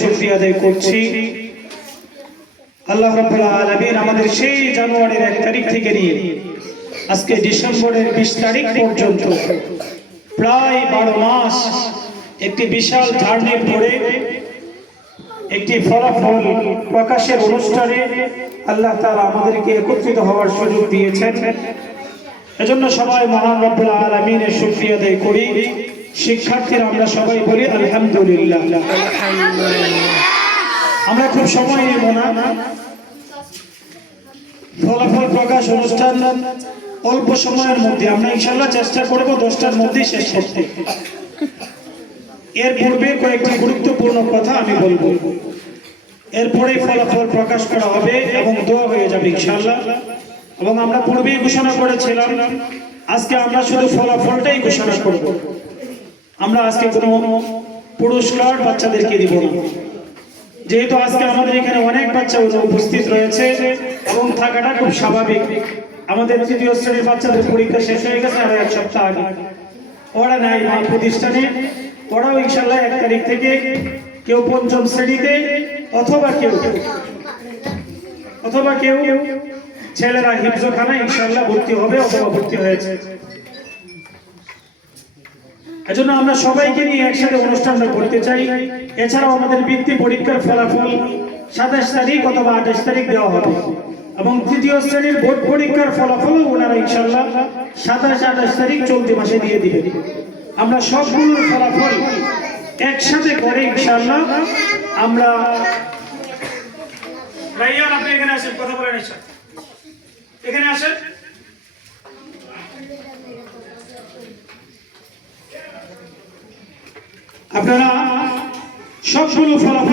শুকরিয়া আদায় করছি। আল্লাহ রাব্বুল আলামিন আমাদের সেই জানুয়ারির 1 তারিখ থেকে নিয়ে আজকে ডিসেম্বরের 20 তারিখ পর্যন্ত প্রায় 12 মাস একটি বিশাল জার্নির পরে একটি ফলাফল প্রকাশের অনুষ্ঠানে আল্লাহ তাআলা আমাদেরকে একত্রিত হওয়ার সুযোগ দিয়েছেন। এজন্য সবাই মহান রব্বুল আলামিনের শুকরিয়া আদায় করি। শিক্ষার্থীরা আমরা সবাই বলি আলহামদুলিল্লাহ। আমরা খুব সময় নেব না, ফলাফল প্রকাশ অনুষ্ঠান অল্প সময়ের মধ্যে আমরা ইনশাআল্লাহ চেষ্টা করব 10টার মধ্যেই শেষ করতে। এর পূর্বে কয়েকটি গুরুত্বপূর্ণ কথা আমি বলবো, এরপরে ফলাফল প্রকাশ করা হবে এবং দোয়া হয়ে যাবে ইনশাআল্লাহ। এবং আমরা পূর্বেই ঘোষণা করেছিলাম আজকে আমরা শুধু ফলাফলটাই ঘোষণা করব। আমরা আজকে কোনো পুরস্কার বাচ্চাদেরকে দিব না, যেহেতু আজকে আমাদের এখানে অনেক বাচ্চা উপস্থিত রয়েছে এবং থাকাটা খুব স্বাভাবিক। আমাদের তৃতীয় শ্রেণীর বাচ্চাদের পরীক্ষা শেষ হয়ে গেছে আর 1 সপ্তাহ আগে। ওরা নাই মা প্রতিষ্ঠানে, ওরাও ইনশাআল্লাহ 1 তারিখ থেকে কেউ 5ম শ্রেণীতে অথবা কেউ ছেলেরা হিফজখানায় ইনশাআল্লাহ ভর্তি হবে অথবা ভর্তি হয়েছে। এজন্য আমরা সবাইকে নিয়ে একসাথে অনুষ্ঠানটা করতে চাই। এছাড়াও আমাদের বৃত্তি পরীক্ষার ফলাফল 27 তারিখ অথবা 28 তারিখ দেওয়া হবে এবং তৃতীয় শ্রেণীর বোর্ড পরীক্ষার ফলাফলও ওনারা ইনশাআল্লাহ 27-28 তারিখ চলতি মাসে দিয়ে দিবেন। আমরা সবগুলোর ফলাফল একসাথে করে ইনশাআল্লাহ আমরা ভাইয়া আপনি এখানে আসেন, কথা বলেন। এখানে আসেন। আপনারা সবগুলো ফলাফল